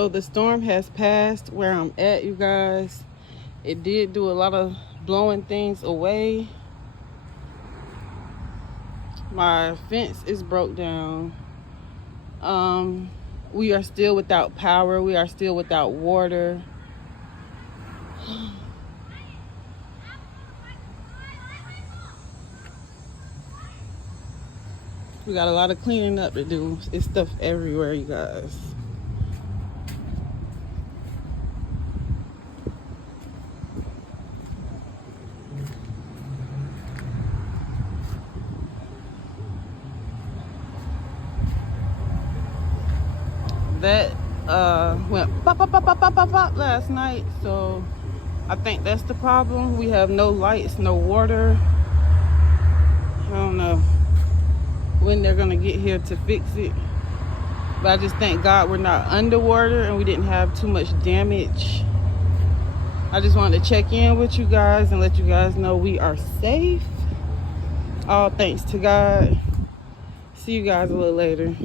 So the storm has passed where I'm at, you guys. It did do a lot of blowing things away. My fence is broke down. We are still without power. We are still without water. We got a lot of cleaning up to do. It's stuff everywhere, you guys. That went pop, pop, pop, pop, pop, pop, pop last night. So I think that's the problem. We have no lights, no water. I don't know when they're gonna get here to fix it. But I just thank God we're not underwater and we didn't have too much damage. I just wanted to check in with you guys and let you guys know we are safe. All thanks to God. See you guys a little later.